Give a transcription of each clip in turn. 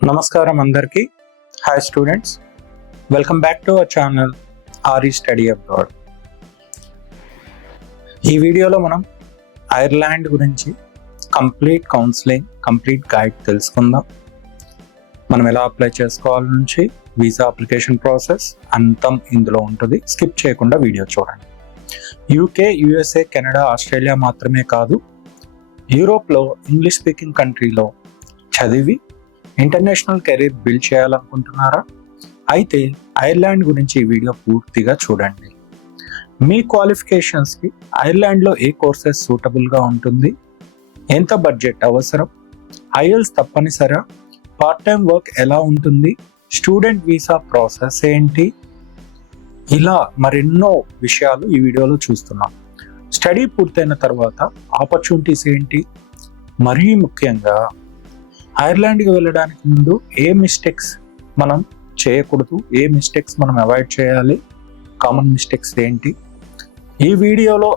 నమస్కారం అందరికీ. Hi students, welcome back to our channel R E study abroad. ఈ వీడియోలో మనం ఐర్లాండ్ గురించి కంప్లీట్ కౌన్సిలింగ్, కంప్లీట్ గైడ్ తెలుసుకుందాం. మనం ఎలా అప్లై చేసుకోవాలి నుంచి వీసా అప్లికేషన్ ప్రాసెస్ అంతం ఇందులో ఉంటుంది. స్కిప్ చేయకుండా వీడియో చూడండి. యూకే, యుఎస్ఏ, కెనడా, ఆస్ట్రేలియా మాత్రమే కాదు, యూరోప్లో ఇంగ్లీష్ స్పీకింగ్ కంట్రీలో చదివి ఇంటర్నేషనల్ కెరీర్ బిల్డ్ చేయాలనుకుంటున్నారా? అయితే ఐర్లాండ్ గురించి ఈ వీడియో పూర్తిగా చూడండి. మీ క్వాలిఫికేషన్స్కి ఐర్లాండ్లో ఏ కోర్సెస్ సూటబుల్గా ఉంటుంది, ఎంత బడ్జెట్ అవసరం, ఐఎల్స్ తప్పనిసరా, పార్ట్ టైం వర్క్ ఎలా ఉంటుంది, స్టూడెంట్ వీసా ప్రాసెస్ ఏంటి, ఇలా మరెన్నో విషయాలు ఈ వీడియోలో చూస్తున్నాం. స్టడీ పూర్తయిన తర్వాత ఆపర్చునిటీస్ ఏంటి, మరీ ముఖ్యంగా ఐర్లాండ్కి వెళ్ళడానికి ముందు ఏ మిస్టేక్స్ మనం చేయకూడదు, ఏ మిస్టేక్స్ మనం అవాయిడ్ చేయాలి, కామన్ మిస్టేక్స్ ఏంటి, ఈ వీడియోలో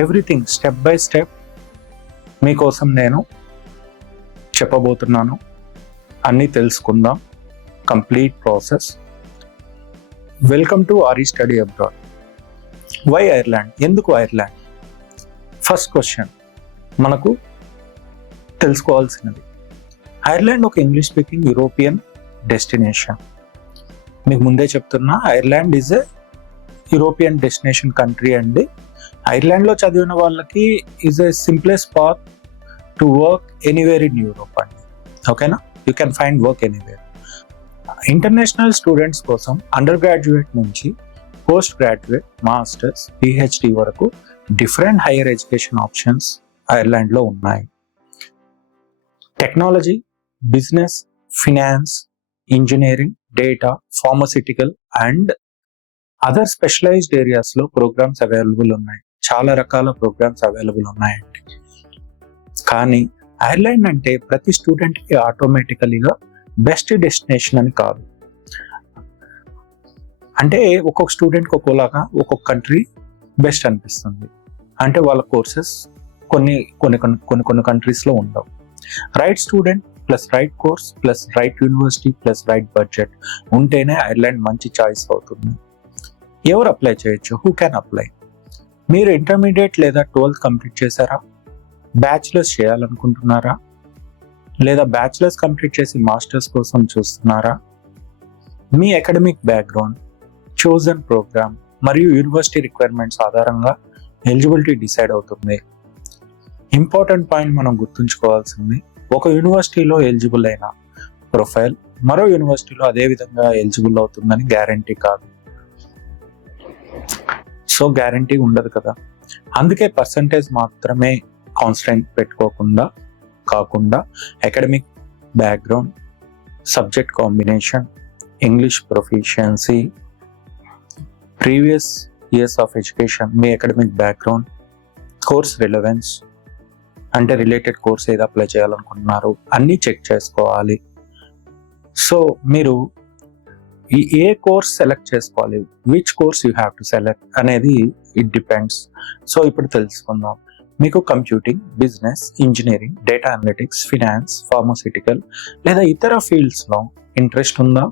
ఎవ్రీథింగ్ స్టెప్ బై స్టెప్ మీకోసం నేను చెప్పబోతున్నాను. అన్నీ తెలుసుకుందాం, complete process. Welcome to R E study abroad. Why Ireland? ఎందుకు ఐర్లాండ్? ఫస్ట్ క్వశ్చన్ మనకు తెలుసుకోవాల్సినది, ఐర్లాండ్ ఒక ఇంగ్లీష్ స్పీకింగ్ యూరోపియన్ డెస్టినేషన్. మీకు ముందే చెప్తున్నా, Ireland is a European destination country అండి. ఐర్లాండ్లో చదివిన వాళ్ళకి is a simplest path to work anywhere in Europe అండి. ఓకేనా? You can find work anywhere. International students కోసం అండర్ గ్రాడ్యుయేట్ నుంచి పోస్ట్ గ్రాడ్యుయేట్, మాస్టర్స్, పిహెచ్డి వరకు డిఫరెంట్ హైయర్ ఎడ్యుకేషన్ ఆప్షన్స్ ఐర్లాండ్లో ఉన్నాయి. Technology, business, finance, engineering, data, pharmaceutical and other specialised ఏరియాస్లో programmes available ఉన్నాయి. చాలా రకాల ప్రోగ్రామ్స్ అవైలబుల్ ఉన్నాయండి. కానీ ఐర్లాండ్ అంటే ప్రతి స్టూడెంట్కి ఆటోమేటికలీగా బెస్ట్ డెస్టినేషన్ అని కాదు. అంటే ఒక్కొక్క స్టూడెంట్కి ఒక్కోలాగా ఒక్కొక్క కంట్రీ బెస్ట్ అనిపిస్తుంది. అంటే వాళ్ళ కోర్సెస్ కొన్ని కంట్రీస్లో ఉండవు. Right student plus right course plus right university plus right budget ఉంటేనే ఐర్లాండ్ మంచి చాయిస్ అవుతుంది. ఎవరు అప్లై చేయొచ్చు? Who can apply? మీరు ఇంటర్మీడియట్ లేదా 12th కంప్లీట్ చేశారా? బ్యాచిలర్స్ చేయాలనుకుంటున్నారా? లేదా బ్యాచిలర్స్ కంప్లీట్ చేసి మాస్టర్స్ కోసం చూస్తున్నారా? మీ అకాడమిక్ బ్యాక్గ్రౌండ్, చోజన్ ప్రోగ్రామ్ మరియు యూనివర్సిటీ రిక్వైర్మెంట్స్ ఆధారంగా ఎలిజిబిలిటీ డిసైడ్ అవుతుంది. ఇంపార్టెంట్ పాయింట్ మనం గుర్తుంచుకోవాల్సింది, ఒక యూనివర్సిటీలో ఎలిజిబుల్ అయిన ప్రొఫైల్ మరో యూనివర్సిటీలో అదే విధంగా ఎలిజిబుల్ అవుతుందని గ్యారంటీ కాదు. సో గ్యారంటీ ఉండదు కదా. అందుకే పర్సంటేజ్ మాత్రమే కాన్స్టెంట్ కాకుండా academic background, subject combination, English proficiency, previous years of education, me academic background, course relevance అంటే రిలేటెడ్ కోర్స్ ఏది అప్లై చేయాలనుకుంటున్నారు అన్నీ చెక్ చేసుకోవాలి. సో మీరు ఏ కోర్స్ సెలెక్ట్ చేసుకోవాలి, which course you have to select అనేది ఇట్ డిపెండ్స్. సో ఇప్పుడు తెలుసుకుందాం. మీకు computing, business, engineering, data analytics, finance, pharmaceutical లేదా ఇతర ఫీల్డ్స్లో ఇంట్రెస్ట్ ఉందా?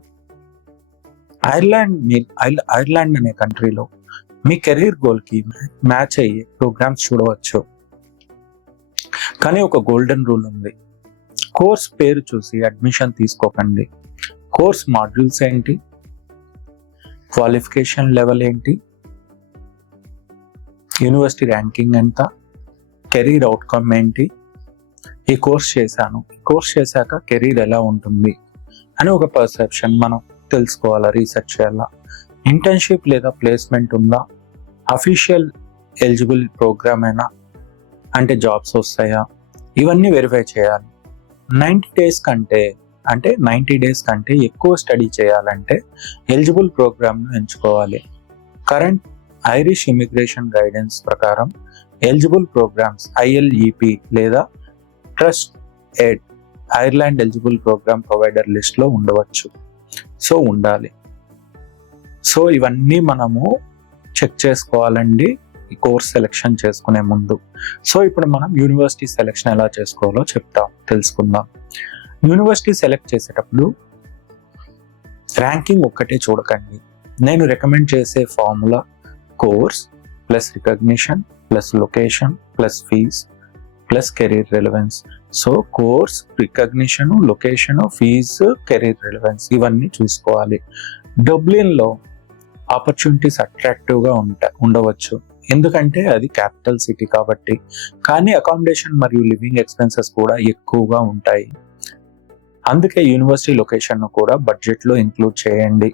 ఐర్లాండ్ అనే కంట్రీలో మీ కెరీర్ గోల్కి మ్యాచ్ అయ్యే ప్రోగ్రామ్స్ చూడవచ్చు. కానీ ఒక గోల్డెన్ రూల్ ఉంది, కోర్స్ పేరు చూసి అడ్మిషన్ తీసుకోకండి. కోర్స్ మాడ్యూల్స్ ఏంటి, క్వాలిఫికేషన్ లెవెల్ ఏంటి, యూనివర్సిటీ ర్యాంకింగ్ ఎంత, కెరీర్ అవుట్కమ్ ఏంటి, ఈ కోర్స్ చేశాక కెరీర్ ఎలా ఉంటుంది అని ఒక పర్సెప్షన్ మనం తెలుసుకోవాలా, రీసెర్చ్ చేయాలా. ఇంటర్న్షిప్ లేదా ప్లేస్మెంట్ ఉందా, అఫీషియల్ ఎలిజిబుల్ ప్రోగ్రామ్ అయినా అంటే జాబ్స్ వస్తాయా, ఇవన్నీ వెరిఫై చేయాలి. 90 డేస్ కంటే ఎక్కువ స్టడీ చేయాలంటే ఎలిజిబుల్ ప్రోగ్రామ్ను ఎంచుకోవాలి. కరెంట్ ఐరిష్ ఇమిగ్రేషన్ గైడెన్స్ ప్రకారం ఎలిజిబుల్ ప్రోగ్రామ్స్ ILEP లేదా ట్రస్ట్ ఎడ్ ఐర్లాండ్ ఎలిజిబుల్ ప్రోగ్రామ్ ప్రొవైడర్ లిస్ట్లో ఉండవచ్చు. సో ఉండాలి. సో ఇవన్నీ మనము చెక్ చేసుకోవాలండి ఈ కోర్స్ సెలెక్షన్ చేసుకునే ముందు. సో ఇప్పుడు మనం యూనివర్సిటీ సెలెక్షన్ ఎలా చేసుకోవాలో తెలుసుకుందాం. యూనివర్సిటీ సెలెక్ట్ చేసేటప్పుడు ర్యాంకింగ్ ఒక్కటే చూడకండి. నేను రికమెండ్ చేసే formula course plus recognition plus location plus fees plus career relevance. So course, recognition, location, fees, career relevance ఇవన్నీ చూసుకోవాలి. డబ్లిన్లో ఆపర్చునిటీస్ అట్రాక్టివ్గా ఉండవచ్చు, ఎందుకంటే అది క్యాపిటల్ సిటీ కాబట్టి. కానీ అకామిడేషన్ మరియు లివింగ్ ఎక్స్పెన్సెస్ కూడా ఎక్కువగా ఉంటాయి. అందుకే యూనివర్సిటీ లొకేషన్ కూడా బడ్జెట్లో ఇంక్లూడ్ చేయండి.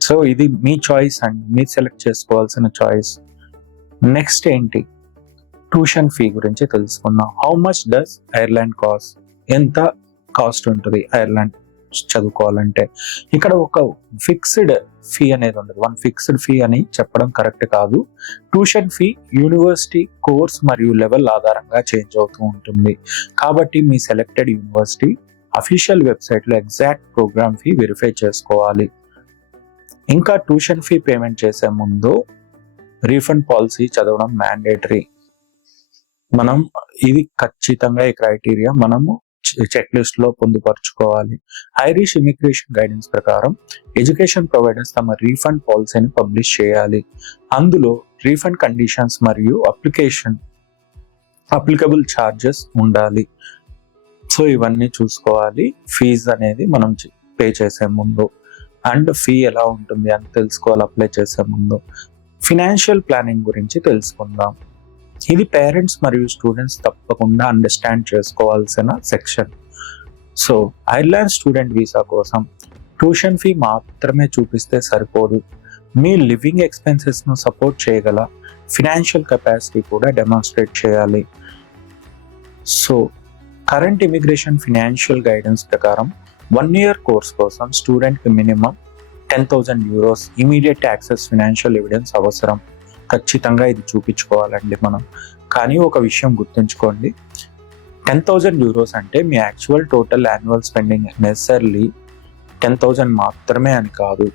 సో ఇది మీ చాయిస్ అండి, మీరు సెలెక్ట్ చేసుకోవాల్సిన చాయిస్. నెక్స్ట్ ఏంటి, ట్యూషన్ ఫీ గురించి తెలుసుకుందాం. How much does Ireland cost? ఎంత కాస్ట్ ఉంటుంది ఐర్లాండ్ చదువుకోవాలంటే? ఇక్కడ ఒక ఫిక్స్డ్ ఫీ అనేది ఉండదు. వన్ ఫిక్స్డ్ ఫీ అని చెప్పడం కరెక్ట్ కాదు. ట్యూషన్ ఫీ యూనివర్సిటీ కోర్స్ మరియు లెవెల్ ఆధారంగా చేంజ్ అవుతూ ఉంటుంది. కాబట్టి మీ సెలెక్టెడ్ యూనివర్సిటీ అఫీషియల్ వెబ్సైట్లో ఎగ్జాక్ట్ ప్రోగ్రామ్ ఫీ వెరిఫై చేసుకోవాలి. ఇంకా ట్యూషన్ ఫీ పేమెంట్ చేసే ముందు రీఫండ్ పాలసీ చదవడం మ్యాండేటరీ. మనం ఇది ఖచ్చితంగా ఈ క్రైటీరియా మనము చెక్ లిస్ట్ లో పొందుపరుచుకోవాలి. ఐరిష్ ఇమిగ్రేషన్ గైడెన్స్ ప్రకారం ఎడ్యుకేషన్ ప్రొవైడర్స్ తమ రీఫండ్ పాలసీని పబ్లిష్ చేయాలి. అందులో రీఫండ్ కండిషన్స్ మరియు అప్లికబుల్ ఛార్జెస్ ఉండాలి. సో ఇవన్నీ చూసుకోవాలి ఫీజు అనేది మనం పే చేసే ముందు. అండ్ ఫీ ఎలా ఉంటుంది అని తెలుసుకోవాలి అప్లై చేసే ముందు. ఫినాన్షియల్ ప్లానింగ్ గురించి తెలుసుకుందాం. ఇది పేరెంట్స్ మరియు స్టూడెంట్స్ తప్పకుండా అండర్స్టాండ్ చేసుకోవాల్సిన section. So Ireland student visa కోసం ట్యూషన్ ఫీ మాత్రమే చూపిస్తే సరిపోదు. మీ లివింగ్ ఎక్స్పెన్సెస్ను సపోర్ట్ చేయగల ఫినాన్షియల్ కెపాసిటీ కూడా డెమాన్స్ట్రేట్ చేయాలి. So current immigration financial guidance ప్రకారం 1 year కోర్స్ కోసం స్టూడెంట్కి minimum 10,000 euros immediate access financial evidence అవసరం. ఖచ్చితంగా ఇది చూపించుకోవాలండి మనం. కానీ ఒక విషయం గుర్తుంచుకోండి, 10,000 euros అంటే మీ actual total annual spending necessarily 10,000 మాత్రమే అని కాదు.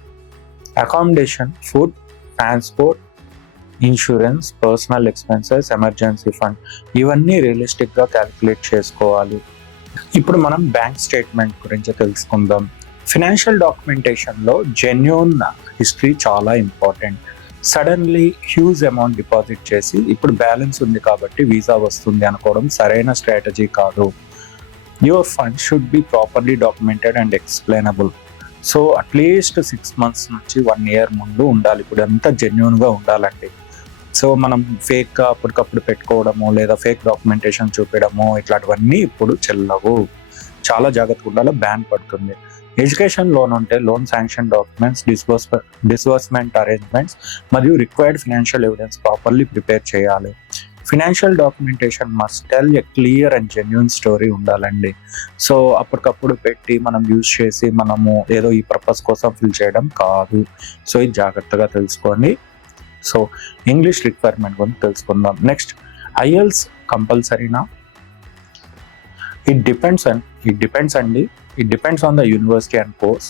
Accommodation, food, transport, insurance, personal expenses, emergency fund ఇవన్నీ రియలిస్టిక్గా క్యాలిక్యులేట్ చేసుకోవాలి. ఇప్పుడు మనం బ్యాంక్ స్టేట్మెంట్ గురించి తెలుసుకుందాం. ఫినాన్షియల్ డాక్యుమెంటేషన్లో జెన్యూన్ హిస్టరీ చాలా important. Suddenly huge amount deposit చేసి ఇప్పుడు బ్యాలెన్స్ ఉంది కాబట్టి వీసా వస్తుంది అనుకోవడం సరైన స్ట్రాటజీ కాదు. Your fund should be properly documented and explainable. So at least 6 months నుంచి 1 year ముందు ఉండాలి. ఇప్పుడు అంతా జెన్యూన్గా ఉండాలండి. సో మనం ఫేక్గా అప్పటికప్పుడు పెట్టుకోవడము లేదా ఫేక్ డాక్యుమెంటేషన్ చూపించడము ఇట్లాంటివన్నీ ఇప్పుడు చెల్లవు. చాలా జాగ్రత్తగా ఉండాలి, బ్యాన్ పడుతుంది. ఎడ్యుకేషన్ లోన్ ఉంటే loan sanction documents, disbursement arrangements మరియు required financial evidence properly prepare చేయాలి. Financial documentation must tell a clear and genuine story ఉండాలండి. సో అప్పటికప్పుడు పెట్టి మనం యూజ్ చేసి మనము ఏదో ఈ పర్పస్ కోసం ఫిల్ చేయడం కాదు. సో ఇది జాగ్రత్తగా తెలుసుకోండి. సో ఇంగ్లీష్ రిక్వైర్మెంట్ గురించి తెలుసుకుందాం. నెక్స్ట్, ఐఎల్స్ కంపల్సరీనా? It depends on the university and course.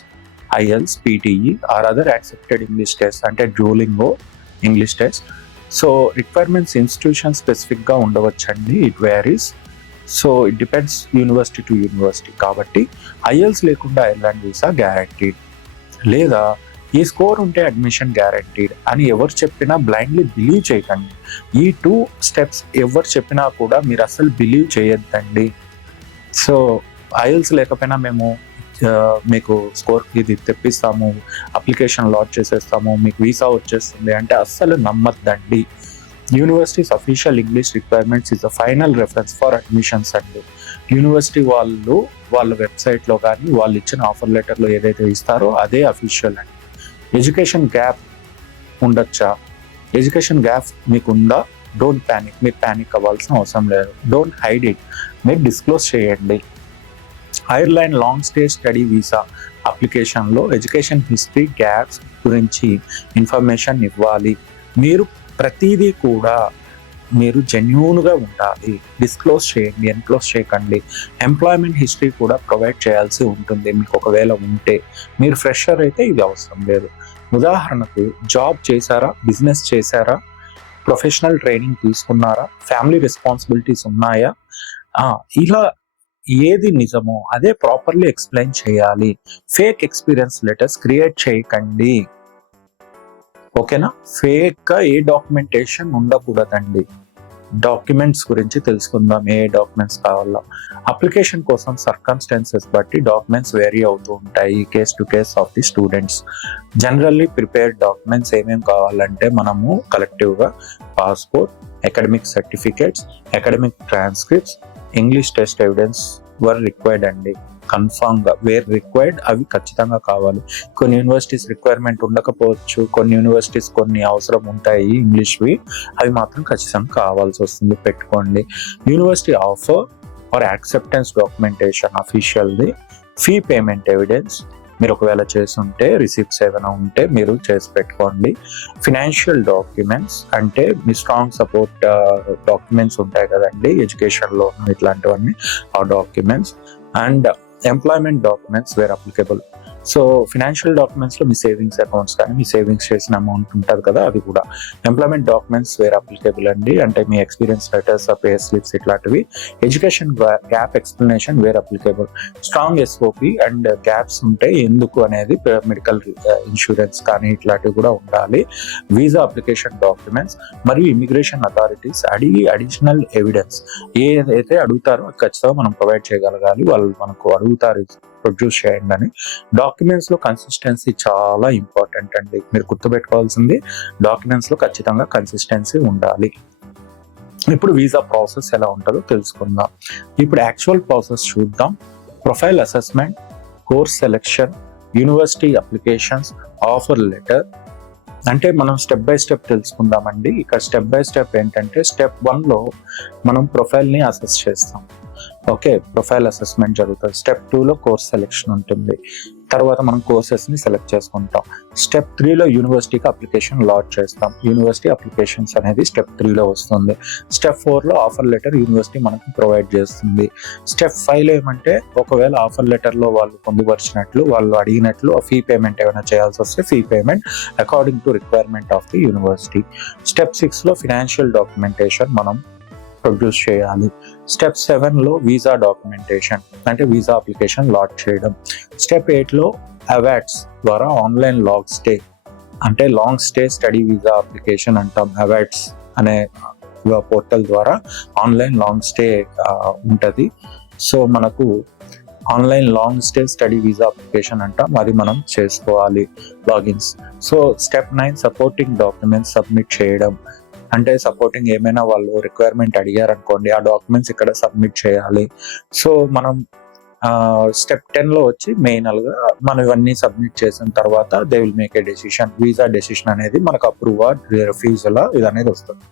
IELTS, PTE or other accepted English test అంటే Duolingo English test. So requirements institution స్పెసిఫిక్గా ఉండవచ్చండి, it varies. So it depends university to university. కాబట్టి IELTS లేకుండా Ireland visa guaranteed. లేదా ఈ score ఉంటే admission guaranteed అని ఎవరు చెప్పినా బ్లైండ్లీ బిలీవ్ చేయకండి. ఈ 2 steps ఎవరు చెప్పినా కూడా మీరు అసలు బిలీవ్ చేయొద్దండి. సో ఐఎల్స్ లేకపోయినా మేము మీకు స్కోర్ ఇది తెప్పిస్తాము, అప్లికేషన్ లాంచ్ చేసేస్తాము, మీకు వీసా వచ్చేస్తుంది అంటే అస్సలు నమ్మద్దండి. Universities official English requirements is the final reference for admissions అండి. యూనివర్సిటీ వాళ్ళ వెబ్సైట్లో కానీ వాళ్ళు ఇచ్చిన ఆఫర్ లెటర్లో ఏదైతే ఇస్తారో అదే అఫీషియల్ అండి. ఎడ్యుకేషన్ గ్యాప్ ఉండొచ్చా? ఎడ్యుకేషన్ గ్యాప్ మీకు ఉందా? Don't panic. మీరు ప్యానిక్ అవ్వాల్సిన అవసరం లేదు. డోంట్ హైడ్ ఇట్, మీరు డిస్క్లోజ్ చేయండి. Ireland long stay study visa అప్లికేషన్లో ఎడ్యుకేషన్ హిస్టరీ గ్యాప్స్ గురించి ఇన్ఫర్మేషన్ ఇవ్వాలి. మీరు ప్రతిదీ కూడా మీరు జెన్యూన్గా ఉండాలి. డిస్క్లోజ్ చేయండి, ఎన్క్లోజ్ చేయకండి. ఎంప్లాయ్మెంట్ హిస్టరీ కూడా ప్రొవైడ్ చేయాల్సి ఉంటుంది మీకు ఒకవేళ ఉంటే. మీరు ఫ్రెషర్ అయితే ఇది అవసరం లేదు. ఉదాహరణకు జాబ్ చేశారా, బిజినెస్ చేశారా, ప్రొఫెషనల్ ట్రైనింగ్ తీసుకున్నారా, ఫ్యామిలీ రెస్పాన్సిబిలిటీస్ ఉన్నాయా, ఇలా ఏది నిజమో అదే ప్రాపర్లీ ఎక్స్ప్లెయిన్ చేయాలి. ఫేక్ ఎక్స్పీరియన్స్ లెటర్స్ క్రియేట్ చేయకండి. ఓకేనా? ఫేక్ గా ఏ డాక్యుమెంటేషన్ ఉండకూడదండి. డాక్యుమెంట్స్ గురించి తెలుసుకుందాం. ఏ డాక్యుమెంట్స్ కావాలో. అప్లికేషన్ కోసం సర్కమ్స్టాన్సెస్ బట్టి డాక్యుమెంట్స్ వేరీ అవుతూ ఉంటాయి case to case of the students. Generally prepared documents ఏమేమి కావాలంటే మనము కలెక్టివ్ గా passport, academic certificates, academic transcripts, English test evidence were required అండి. కన్ఫామ్ గా వేర్ రిక్వైర్డ్ అవి ఖచ్చితంగా కావాలి. కొన్ని యూనివర్సిటీస్ రిక్వైర్మెంట్ ఉండకపోవచ్చు, కొన్ని యూనివర్సిటీస్ కొన్ని అవసరం ఉంటాయి ఇంగ్లీష్వి, అవి మాత్రం ఖచ్చితంగా కావాల్సి వస్తుంది, పెట్టుకోండి. University offer or acceptance documentation అఫీషియల్ది, ఫీ పేమెంట్ ఎవిడెన్స్ మీరు ఒకవేళ చేస్తుంటే రిసిప్ట్స్ ఏమైనా ఉంటే మీరు చేసి పెట్టుకోండి. ఫినాన్షియల్ డాక్యుమెంట్స్ అంటే మీ స్ట్రాంగ్ సపోర్ట్ డాక్యుమెంట్స్ ఉంటాయి కదండి, ఎడ్యుకేషన్ లోన్ ఇట్లాంటివన్నీ, ఆ documents. And employment documents where applicable. So financial documents లో మీ సేవింగ్స్ అకౌంట్స్ కానీ మీ సేవింగ్స్ చేసిన అమౌంట్ ఉంటుంది కదా, అది కూడా. ఎంప్లాయ్మెంట్ డాక్యుమెంట్స్ వేర్ అప్లికేబుల్ అండి, అంటే మీ ఎక్స్పీరియన్స్ లెటర్స్, పే స్లిప్స్ ఇట్లాంటివి. Education gap explanation where applicable. Strong SOP and gaps ఉంటాయి ఎందుకు అనేది, మెడికల్ ఇన్సూరెన్స్ కానీ ఇట్లాంటివి కూడా ఉండాలి. వీసా అప్లికేషన్ డాక్యుమెంట్స్ మరియు ఇమిగ్రేషన్ అథారిటీస్ అడిగి అడిషనల్ ఎవిడెన్స్ ఏదైతే అడుగుతారో ఖచ్చితంగా మనం ప్రొవైడ్ చేయగలగాలి. వాళ్ళు మనకు అడుగుతారు ప్రొడ్యూస్ చేయండి అని. డాక్యుమెంట్స్ లో కన్సిస్టెన్సీ చాలా ఇంపార్టెంట్ అండి. మీరు గుర్తుపెట్టుకోవాల్సింది డాక్యుమెంట్స్ లో ఖచ్చితంగా కన్సిస్టెన్సీ ఉండాలి. ఇప్పుడు వీసా ప్రాసెస్ ఎలా ఉంటుందో తెలుసుకుందాం. ఇప్పుడు యాక్చువల్ ప్రాసెస్ చూద్దాం. Profile assessment, course selection, university applications, offer letter. అంటే మనం స్టెప్ బై స్టెప్ తెలుసుకుందామండి. ఇక్కడ స్టెప్ బై స్టెప్ ఏంటంటే, స్టెప్ 1 లో మనం ప్రొఫైల్ ని అసెస్ చేస్తాం. ఓకే, ప్రొఫైల్ అసెస్మెంట్ జరుగుతుంది. స్టెప్ 2 లో కోర్స్ సెలెక్షన్ ఉంటుంది. తర్వాత మనం కోర్సెస్ ని సెలెక్ట్ చేసుకుంటాం. స్టెప్ 3 లో యూనివర్సిటీకి అప్లికేషన్ లాంచ్ చేస్తాం. యూనివర్సిటీ అప్లికేషన్స్ అనేది స్టెప్ 3 లో వస్తుంది. స్టెప్ 4 లో ఆఫర్ లెటర్ యూనివర్సిటీ మనకు ప్రొవైడ్ చేస్తుంది. స్టెప్ 5 లో ఏమంటే, ఒకవేళ ఆఫర్ లెటర్ లో వాళ్ళు పొందుపరిచినట్లు, వాళ్ళు అడిగినట్లు ఫీ పేమెంట్ ఏమైనా చేయాల్సి వస్తే fee payment according to requirement of the university. Step 6 లో ఫినాన్షియల్ డాక్యుమెంటేషన్ మనం ప్రొడ్యూస్ చేయాలి. స్టెప్ 7 లో వీసా డాక్యుమెంటేషన్ అంటే వీసా అప్లికేషన్ లాంచ్ చేయడం. స్టెప్ 8 లో అవార్డ్స్ ద్వారా ఆన్లైన్ లాంగ్ స్టే అంటే long stay study visa application అంటాం. అవార్డ్స్ అనే పోర్టల్ ద్వారా ఆన్లైన్ లాంగ్ స్టే ఉంటది. సో మనకు online long stay study visa application అంటాం, అది మనం చేసుకోవాలి, logins. So step 9 supporting documents submit చేయడం. అంటే సపోర్టింగ్ ఏమైనా వాళ్ళు రిక్వైర్మెంట్ అడిగారు అనుకోండి, ఆ డాక్యుమెంట్స్ ఇక్కడ సబ్మిట్ చేయాలి. సో మనం స్టెప్ 10 లో వచ్చి మెయినల్ గా మనం ఇవన్నీ సబ్మిట్ చేసిన తర్వాత they will make a decision. Visa decision అనేది మనకు అప్రూవ్ రిఫ్యూజల్ ఇది అనేది వస్తుంది.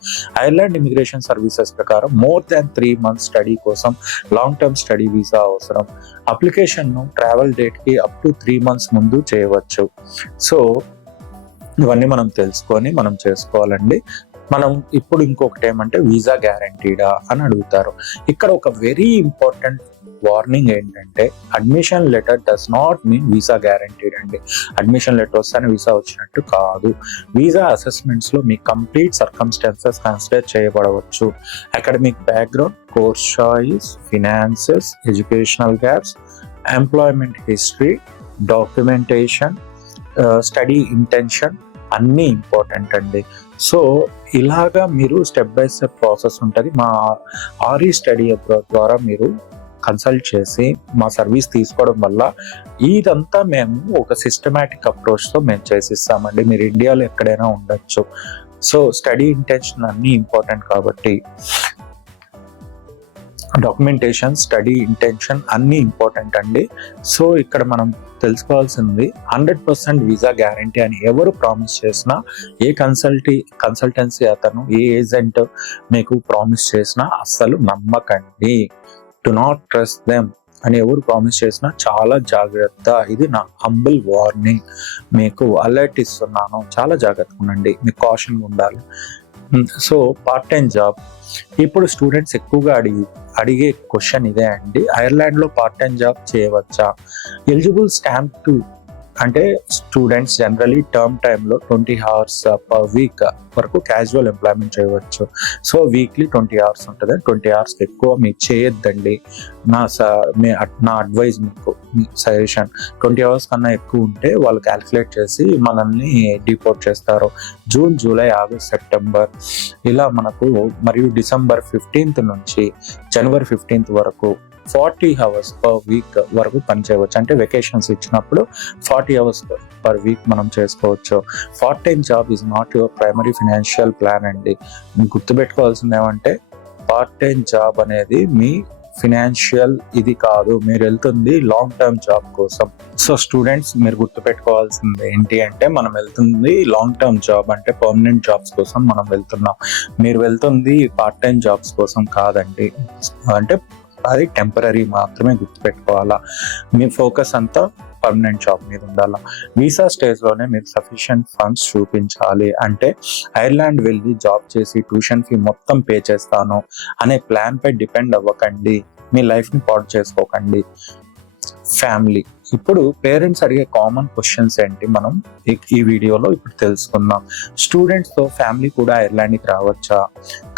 ఐర్లాండ్ ఇమిగ్రేషన్ సర్వీసెస్ ప్రకారం మోర్ దాన్ 3 months స్టడీ కోసం లాంగ్ టర్మ్ స్టడీ వీసా అవసరం. అప్లికేషన్ ను ట్రావెల్ డేట్ కి అప్ టు 3 months ముందు చేయవచ్చు. సో ఇవన్నీ మనం తెలుసుకొని మనం చేసుకోవాలండి. మనం ఇప్పుడు ఇంకొకటి ఏమంటే, వీసా గ్యారంటీడా అని అడుగుతారు. ఇక్కడ ఒక వెరీ ఇంపార్టెంట్ వార్నింగ్ ఏంటంటే, admission letter does not mean visa guaranteed అండి. అడ్మిషన్ లెటర్ వస్తేనే వీసా వచ్చినట్టు కాదు. వీసా అసెస్మెంట్స్ లో మీ కంప్లీట్ సర్కమ్స్టాన్సెస్ కన్సిడర్ చేయబడవచ్చు. Academic background, course choice, finances, educational gaps, employment history, documentation, study intention అన్నీ ఇంపార్టెంట్ అండి. So ఇలాగా మీరు స్టెప్ బై స్టెప్ ప్రాసెస్ ఉంటుంది. మా ఆర్ఈ స్టడీ అబ్రాడ్ ద్వారా మీరు కన్సల్ట్ చేసి మా సర్వీస్ తీసుకోవడం వల్ల ఇదంతా మేము ఒక సిస్టమాటిక్ అప్రోచ్తో మేము చేసిస్తామండి. మీరు ఇండియాలో ఎక్కడైనా ఉండొచ్చు. సో స్టడీ ఇంటెన్షన్ అన్నీ ఇంపార్టెంట్ కాబట్టి డాక్యుమెంటేషన్, స్టడీ ఇంటెన్షన్ అన్నీ ఇంపార్టెంట్ అండి. సో ఇక్కడ మనం తెలుసుకోవాల్సింది 100% వీసా గ్యారంటీ అని ఎవరు ప్రామిస్ చేసినా, ఏ కన్సల్టెన్సీ అతను, ఏ ఏజెంట్ మీకు ప్రామిస్ చేసినా అస్సలు నమ్మకండి. డు నాట్ ట్రస్ట్ దెమ్ అని ఎవరు ప్రామిస్ చేసినా చాలా జాగ్రత్త. ఇది నా హంబుల్ వార్నింగ్, మీకు అలర్ట్ ఇస్తున్నాను. చాలా జాగ్రత్తగా ఉండండి, మీకు కాషన్ ఉండాలి. సో పార్ట్ టైం జాబ్ ఇప్పుడు స్టూడెంట్స్ ఎక్కువగా అడిగే క్వశ్చన్ ఇదే అండి. ఐర్లాండ్ లో పార్ట్ టైం జాబ్ చేయవచ్చా? ఎలిజిబుల్ స్టాంప్ టు అంటే స్టూడెంట్స్ జనరలీ టర్మ్ టైంలో 20 hours పర్ వీక్ వరకు క్యాజువల్ ఎంప్లాయ్మెంట్ చేయవచ్చు. సో వీక్లీ 20 hours ఉంటుంది. 20 hours ఎక్కువ మీరు చేయొద్దండి. నా అడ్వైజ్ మీకు సజెషన్, 20 hours కన్నా ఎక్కువ ఉంటే వాళ్ళు క్యాల్కులేట్ చేసి మనల్ని డిపోర్ట్ చేస్తారు. జూన్, జూలై, ఆగస్ట్, సెప్టెంబర్ ఇలా మనకు, మరియు డిసెంబర్ 15th నుంచి జనవరి 15th వరకు 40 hours పర్ వీక్ వరకు పని చేయవచ్చు. అంటే వెకేషన్స్ ఇచ్చినప్పుడు 40 hours పర్ వీక్ మనం చేసుకోవచ్చు. Part time job is not your primary financial plan అండి. గుర్తుపెట్టుకోవాల్సింది ఏమంటే పార్ట్ టైం జాబ్ అనేది మీ ఫినాన్షియల్ ఇది కాదు, మీరు వెళ్తుంది లాంగ్ టర్మ్ జాబ్ కోసం. సో స్టూడెంట్స్ మీరు గుర్తుపెట్టుకోవాల్సింది ఏంటి అంటే, మనం వెళ్తుంది లాంగ్ టర్మ్ జాబ్, అంటే పర్మనెంట్ జాబ్స్ కోసం మనం వెళ్తున్నాం. మీరు వెళ్తుంది పార్ట్ టైం జాబ్స్ కోసం కాదండి. అంటే అది టెంపరీ మాత్రమే, గుర్తుపెట్టుకోవాలా. మీ ఫోకస్ అంతా పర్మనెంట్ జాబ్ మీద ఉండాలా. వీసా స్టేజ్లోనే మీరు సఫిషియంట్ ఫండ్స్ చూపించాలి. అంటే ఐర్లాండ్ వెళ్ళి జాబ్ చేసి ట్యూషన్ ఫీ మొత్తం పే చేస్తాను అనే ప్లాన్ పై డిపెండ్ అవ్వకండి. మీ లైఫ్ని పాడు చేసుకోకండి. ఫ్యామిలీ, ఇప్పుడు పేరెంట్స్ అడిగే కామన్ క్వశ్చన్స్ ఏంటి మనం ఈ వీడియోలో ఇప్పుడు తెలుసుకుందాం. స్టూడెంట్స్ తో ఫ్యామిలీ కూడా ఐర్లాండ్కి రావచ్చా?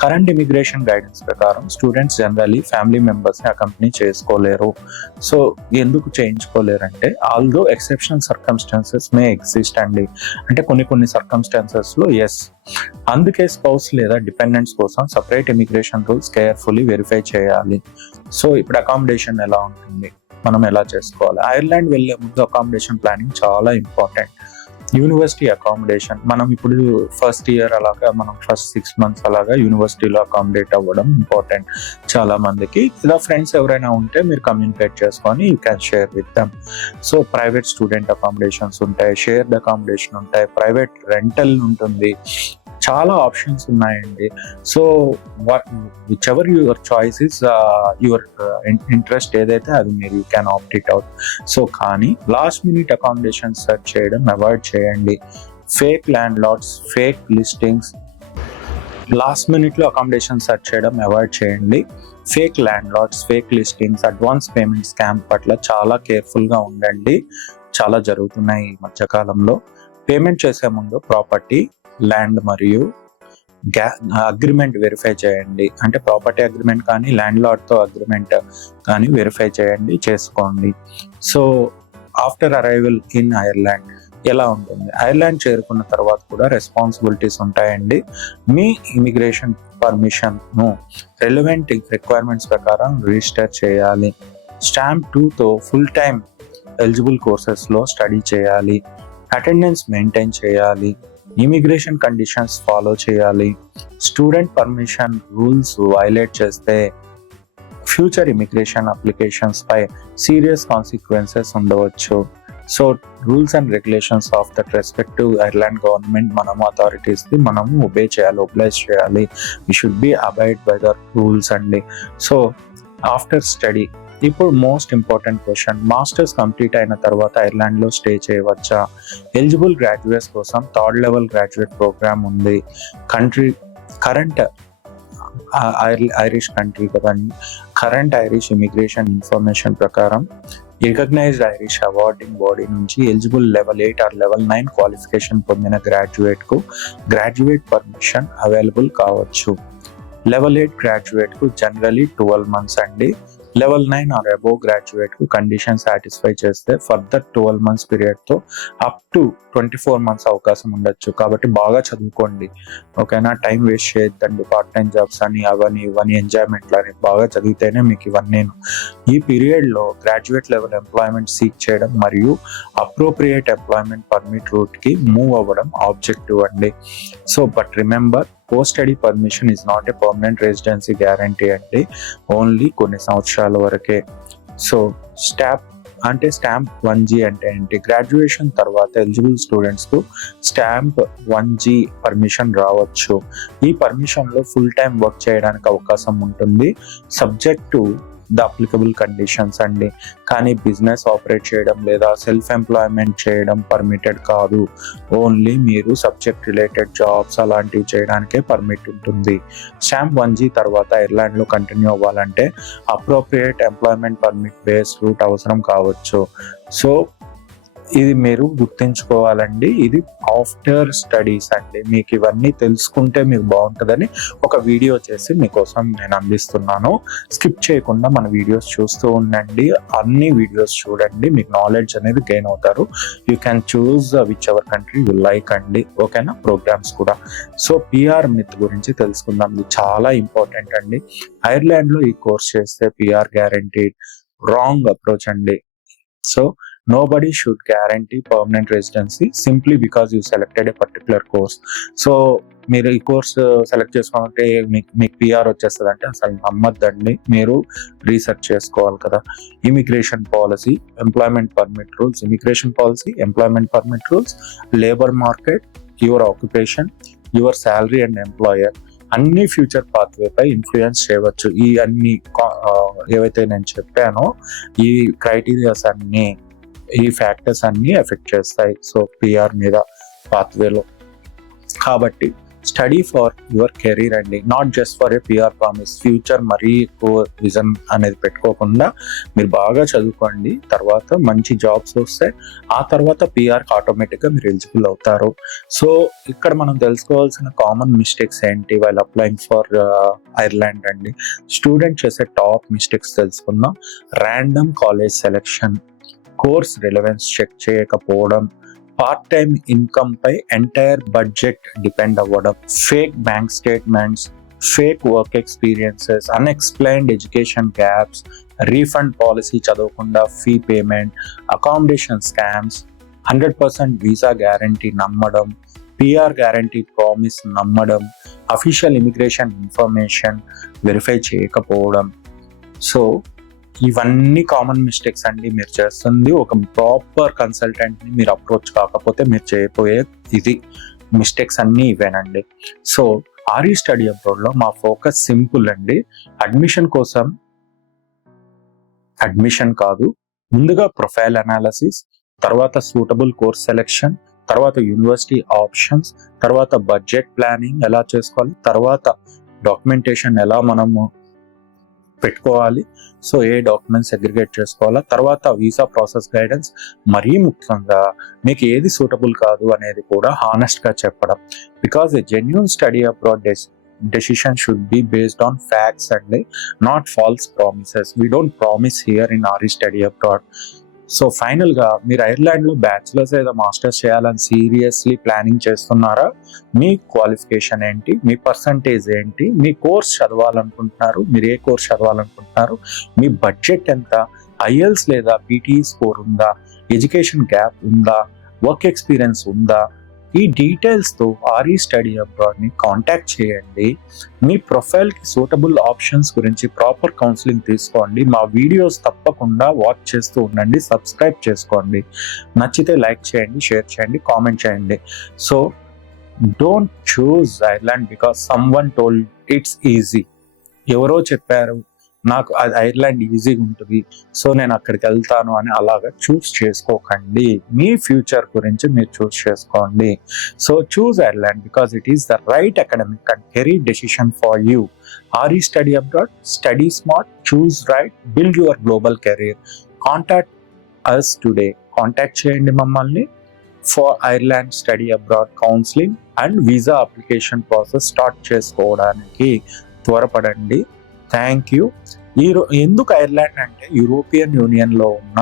కరెంట్ ఇమిగ్రేషన్ గైడెన్స్ ప్రకారం స్టూడెంట్స్ జనరల్లీ ఫ్యామిలీ మెంబర్స్ ని అకంపెనీ చేసుకోలేరు. సో ఎందుకు చేయించుకోలేరు అంటే, ఆల్దో ఎక్సెప్షనల్ సర్కమ్స్టాన్సెస్ మే ఎగ్జిస్ట్ అండి. అంటే కొన్ని సర్కమ్స్టాన్సెస్ లో ఎస్. అందుకే స్పౌస్ లేదా డిపెండెంట్స్ కోసం separate immigration rules carefully verify చేయాలి. సో ఇప్పుడు అకామిడేషన్ ఎలా ఉంటుంది, మనం ఎలా చేసుకోవాలి? ఐర్లాండ్ వెళ్ళే ముందు అకామిడేషన్ ప్లానింగ్ చాలా ఇంపార్టెంట్. యూనివర్సిటీ అకామిడేషన్, మనం ఇప్పుడు ఫస్ట్ ఇయర్ అలాగా, మనం ఫస్ట్ 6 months అలాగా యూనివర్సిటీలో అకామిడేట్ అవ్వడం ఇంపార్టెంట్ చాలా మందికి. ఇలా ఫ్రెండ్స్ ఎవరైనా ఉంటే మీరు కమ్యూనికేట్ చేసుకొని you can share with them. So private student accommodations ఉంటాయి, షేర్డ్ అకామిడేషన్ ఉంటాయి, ప్రైవేట్ రెంటల్ ఉంటుంది, చాలా ఆప్షన్స్ ఉన్నాయండి. So whichever your choice is, your interest ఏదైతే అది మీరు you can opt it out. So కానీ లాస్ట్ మినిట్ అకామిడేషన్ సెర్చ్ చేయడం అవాయిడ్ చేయండి. Fake landlords, fake listings, last మినిట్లో అకామిడేషన్ సెర్చ్ చేయడం అవాయిడ్ చేయండి. Fake landlords, fake listings, advance payment scam పట్ల చాలా కేర్ఫుల్గా ఉండండి. చాలా జరుగుతున్నాయి ఈ మధ్యకాలంలో. పేమెంట్ చేసే ముందు ప్రాపర్టీ, ల్యాండ్ మరియు అగ్రిమెంట్ వెరిఫై చేయండి. అంటే ప్రాపర్టీ అగ్రిమెంట్ కానీ ల్యాండ్ లార్డ్ తో అగ్రిమెంట్ కానీ వెరిఫై చేయండి, చేసుకోండి. So after arrival in Ireland ఎలా ఉంటుంది? ఐర్లాండ్ చేరుకున్న తర్వాత కూడా రెస్పాన్సిబిలిటీస్ ఉంటాయండి. మీ ఇమిగ్రేషన్ పర్మిషన్ ను రెలవెంట్ రిక్వైర్మెంట్స్ ప్రకారం రిజిస్టర్ చేయాలి. స్టాంప్ 2తో ఫుల్ టైమ్ ఎలిజిబుల్ కోర్సెస్ లో స్టడీ చేయాలి. అటెండెన్స్ మెయింటైన్ చేయాలి. ఇమిగ్రేషన్ కండిషన్స్ ఫాలో చేయాలి. స్టూడెంట్ పర్మిషన్ రూల్స్ వైలేట్ చేస్తే ఫ్యూచర్ ఇమిగ్రేషన్ అప్లికేషన్స్ పై సీరియస్ కాన్సిక్వెన్సెస్ ఉండవచ్చు. So rules and regulations of that respective Ireland government, మనము అథారిటీస్ ది మనము oblige చేయాలి. We should be abide by the rules అండి. So after study, ఇప్పుడు most important question, masters complete అయిన తర్వాత Ireland లో stay చేయవచ్చా? ఎలిజిబుల్ గ్రాడ్యుయేట్స్ కోసం 3rd level గ్రాడ్యుయేట్ ప్రోగ్రామ్ ఉంది. కరెంట్ ఐరిష్ కంట్రీ కదండి. కరెంట్ ఐరిష్ ఇమిగ్రేషన్ ఇన్ఫర్మేషన్ ప్రకారం రికగ్నైజ్డ్ ఐరిష్ అవార్డింగ్ బాడీ నుంచి eligible level 8 or level 9 qualification పొందిన గ్రాడ్యుయేట్ కు గ్రాడ్యుయేట్ పర్మిషన్ అవైలబుల్ కావచ్చు. లెవెల్ 8 గ్రాడ్యుయేట్ కు జనరలీ 12 months అండి. లెవెల్ 9 or అబోవ్ గ్రాడ్యుయేట్ కు కండిషన్ సాటిస్ఫై చేస్తే ఫర్దర్ 12 months పీరియడ్ తో అప్ టు 24 months అవకాశం ఉండొచ్చు. కాబట్టి బాగా చదువుకోండి, ఓకేనా? టైం వేస్ట్ చేయొద్దండి. పార్ట్ టైం జాబ్స్ అని అవని ఇవని ఎంజాయ్మెంట్ అని, బాగా చదివితేనే మీకు ఇవన్నీ. ఈ పీరియడ్ లో గ్రాడ్యుయేట్ లెవెల్ ఎంప్లాయ్మెంట్ సీక్ చేయడం మరియు అప్రోప్రియేట్ ఎంప్లాయ్మెంట్ పర్మిట్ రూట్ కి మూవ్ అవ్వడం ఆబ్జెక్టివ్ అండి. So but remember, post study permission is not a permanent residency guarantee అండి, ఓన్లీ కొన్ని సంవత్సరాల వరకే. సో స్టాంప్ 1G అంటే ఏంటి? గ్రాడ్యుయేషన్ తర్వాత ఎలిజిబుల్ స్టూడెంట్స్ కు స్టాంప్ 1G పర్మిషన్ రావచ్చు. ఈ పర్మిషన్ లో ఫుల్ టైం వర్క్ చేయడానికి అవకాశం ఉంటుంది, subject to the applicable conditions అండి. కానీ బిజినెస్ ఆపరేట్ చేయడం లేదా సెల్ఫ్ ఎంప్లాయ్మెంట్ చేయడం పర్మిటెడ్ కాదు. ఓన్లీ మీరు సబ్జెక్ట్ రిలేటెడ్ జాబ్స్ అలాంటివి చేయడానికే పర్మిట్ ఉంటుంది. స్టాంప్ 1G తర్వాత ఐర్లాండ్ లో కంటిన్యూ అవ్వాలంటే appropriate employment permit base route అవసరం కావచ్చు. సో ఇది మీరు గుర్తుంచుకోవాలండి. ఇది ఆఫ్టర్ స్టడీస్ అండి. మీకు ఇవన్నీ తెలుసుకుంటే మీకు బాగుంటుందని ఒక వీడియో చేసి మీకోసం నేను అందిస్తున్నాను. స్కిప్ చేయకుండా మన వీడియోస్ చూస్తూ ఉండండి. అన్ని వీడియోస్ చూడండి, మీకు నాలెడ్జ్ అనేది గెయిన్ అవుతారు. You can choose which ever country you like అండి. ఓకేనా? ప్రోగ్రామ్స్ కూడా. సో పిఆర్ మిత్ గురించి తెలుసుకుందాం. ఇది చాలా ఇంపార్టెంట్ అండి. ఐర్లాండ్ లో ఈ కోర్స్ చేస్తే పిఆర్ గ్యారంటీడ్. రాంగ్ అప్రోచ్ అండి. So nobody should guarantee permanent residency simply because you selected a particular course. So మీరు ఈ కోర్స్ సెలెక్ట్ చేసుకోవాలంటే మీకు పిఆర్ వచ్చేస్తుంది అంటే అసలు నమ్మద్దండి. మీరు రీసెర్చ్ చేసుకోవాలి కదా. Immigration policy, employment permit rules, immigration policy, employment permit rules, labour market, your occupation, your salary and employer అన్ని ఫ్యూచర్ పాత్వే పై ఇన్ఫ్లుయెన్స్ చేయవచ్చు. ఈ అన్ని ఏవైతే నేను చెప్పానో ఈ క్రైటీరియాస్ అన్ని, ఈ ఫ్యాక్టర్స్ అన్ని ఎఫెక్ట్ చేస్తాయి సో పిఆర్ మీద పాత్వేలో. కాబట్టి స్టడీ ఫర్ యువర్ కెరీర్ అండి, not just for a PR promise. Future మరీ ఎక్కువ విజన్ అనేది పెట్టుకోకుండా మీరు బాగా చదువుకోండి. తర్వాత మంచి జాబ్స్ వస్తాయి. ఆ తర్వాత పిఆర్కి ఆటోమేటిక్గా మీరు ఎలిజిబుల్ అవుతారు. సో ఇక్కడ మనం తెలుసుకోవాల్సిన కామన్ మిస్టేక్స్ ఏంటి వైల్ అప్లయింగ్ ఫర్ ఐర్లాండ్ అండి. స్టూడెంట్ చేసే టాప్ మిస్టేక్స్ తెలుసుకుందాం. Random college selection, course relevance check చేయకపోవడం, పార్ట్ టైమ్ ఇన్కమ్ పై ఎంటైర్ బడ్జెట్ డిపెండ్ అవ్వడం, fake bank statements, fake work experiences, unexplained education gaps, refund policy చదవకుండా fee payment, accommodation scams, 100% visa guarantee నమ్మడం, PR guarantee promise నమ్మడం, official immigration information verify చేయకపోవడం. So ఇవన్నీ common mistakes అండి. మీరు చేస్తుంది ఒక ప్రాపర్ కన్సల్టెంట్ని మీరు అప్రోచ్ కాకపోతే మీరు చేయబోయే ఇది మిస్టేక్స్ అన్నీ ఇవేనండి. సో ఆర్ఈ స్టడీ అబ్రాడ్లో మా ఫోకస్ సింపుల్ అండి. అడ్మిషన్ కోసం అడ్మిషన్ కాదు, ముందుగా ప్రొఫైల్ అనాలిసిస్, తర్వాత సూటబుల్ కోర్స్ సెలెక్షన్, తర్వాత యూనివర్సిటీ ఆప్షన్స్, తర్వాత బడ్జెట్ ప్లానింగ్ ఎలా చేసుకోవాలి, తర్వాత డాక్యుమెంటేషన్ ఎలా మనము పెట్టుకోవాలి, సో ఏ డాక్యుమెంట్స్ అగ్రిగేట్ చేసుకోవాలా, తర్వాత వీసా ప్రాసెస్ గైడెన్స్, మరీ ముఖ్యంగా మీకు ఏది సూటబుల్ కాదు అనేది కూడా హానెస్ట్ గా చెప్పడం. Because A genuine study abroad decision should be based on facts and not false promises. We don't promise here in RE study abroad. So final గా మీరు ఐర్లాండ్ లో బ్యాచిలర్స్ లేదా మాస్టర్స్ చేయాలని సీరియస్లీ ప్లానింగ్ చేస్తున్నారా? మీ qualification ఏంటి, మీ percentage ఏంటి, మీ course చదవాలనుకుంటున్నారు, మీరు ఏ course చదవాలనుకుంటున్నారు, మీ budget ఎంత, ఐఎల్స్ లేదా పీటీఈ స్కోర్ ఉందా, ఎడ్యుకేషన్ గ్యాప్ ఉందా, వర్క్ ఎక్స్పీరియన్స్ ఉందా, ఈ డీటెయిల్స్తో ఆర్ఈ స్టడీ అబ్రాడ్ని కాంటాక్ట్ చేయండి. మీ ప్రొఫైల్కి సూటబుల్ ఆప్షన్స్ గురించి ప్రాపర్ కౌన్సిలింగ్ తీసుకోండి. మా వీడియోస్ తప్పకుండా వాచ్ చేస్తూ ఉండండి, సబ్స్క్రైబ్ చేసుకోండి. నచ్చితే లైక్ చేయండి, షేర్ చేయండి, కామెంట్ చేయండి. So don't choose Ireland because someone told it's easy. ఎవరో చెప్పారు నాకు అది ఐర్లాండ్ ఈజీగా ఉంటుంది సో నేను అక్కడికి వెళ్తాను అని అలాగా చూస్ చేసుకోకండి. మీ ఫ్యూచర్ గురించి మీరు చూస్ చేసుకోండి. So choose Ireland because it is the right academic and career decision for you. Are you study abroad, study smart, choose right, build your global career. Contact us today. Contact చేయండి మమ్మల్ని for Ireland study abroad counselling and visa application process start చేసుకోవడానికి త్వరపడండి. Thank you. ఎందుకు Ireland అంటే European Union లో ఉన్న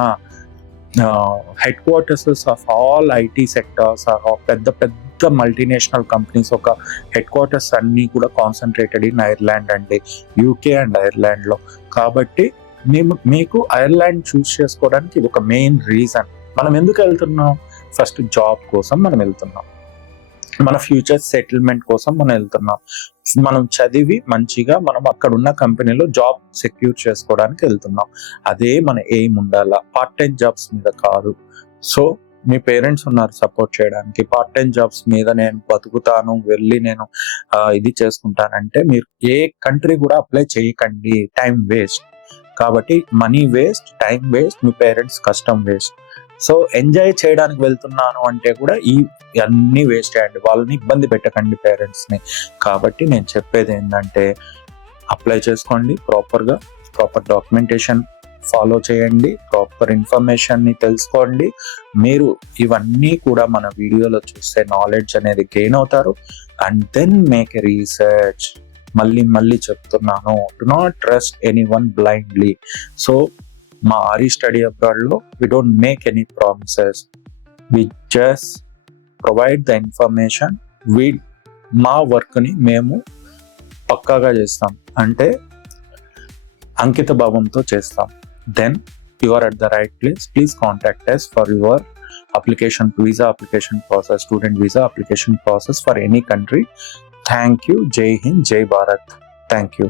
headquarters of all IT sectors, పెద్ద పెద్ద మల్టీనేషనల్ కంపెనీస్ ఒక హెడ్ క్వార్టర్స్ అన్ని కూడా కాన్సన్ట్రేటెడ్ ఇన్ ఐర్లాండ్ అండి, యూకే అండ్ ఐర్లాండ్ లో. కాబట్టి మీకు ఐర్లాండ్ చూస్ చేసుకోవడానికి ఇది ఒక మెయిన్ రీజన్. మనం ఎందుకు వెళ్తున్నాం? ఫస్ట్ జాబ్ కోసం మనం వెళ్తున్నాం, మన ఫ్యూచర్ సెటిల్మెంట్ కోసం మనం వెళ్తున్నాం, మనం చదివి మంచిగా మనం అక్కడ ఉన్న కంపెనీలో జాబ్ సెక్యూర్ చేసుకోవడానికి వెళ్తున్నాం. అదే మన ఎయిమ్ ఉండాలా, పార్ట్ టైం జాబ్స్ మీద కాదు. సో మీ పేరెంట్స్ ఉన్నారు సపోర్ట్ చేయడానికి. పార్ట్ టైం జాబ్స్ మీద నేను బతుకుతాను, వెళ్ళి నేను ఇది చేసుకుంటానంటే మీరు ఏ కంట్రీ కూడా అప్లై చేయకండి. Time waste. కాబట్టి మనీ వేస్ట్, టైం వేస్ట్, మీ పేరెంట్స్ కష్టం వేస్ట్. సో ఎంజాయ్ చేయడానికి వెళ్తున్నాను అంటే కూడా ఈ అన్ని వేస్ట్ అయ్యండి. వాళ్ళని ఇబ్బంది పెట్టకండి పేరెంట్స్ని. కాబట్టి నేను చెప్పేది ఏంటంటే అప్లై చేసుకోండి ప్రాపర్ డాక్యుమెంటేషన్ ఫాలో చేయండి, ప్రాపర్ ఇన్ఫర్మేషన్ని తెలుసుకోండి. మీరు ఇవన్నీ కూడా మన వీడియోలో చూస్తే నాలెడ్జ్ అనేది గెయిన్ అవుతారు. And then make a research. మళ్ళీ చెప్తున్నాను, do not trust anyone blindly. So మా ఆర్ఈ స్టడీ అబ్రాడ్లో we don't make any promises, we just provide the information. మా వర్క్ని మేము పక్కాగా చేస్తాం, అంటే అంకిత భావంతో చేస్తాం. Then you are at the right place. Please contact us for your application, visa application process, student visa application process for any country. Thank you. Jai Hind, Jai Bharat. Thank you.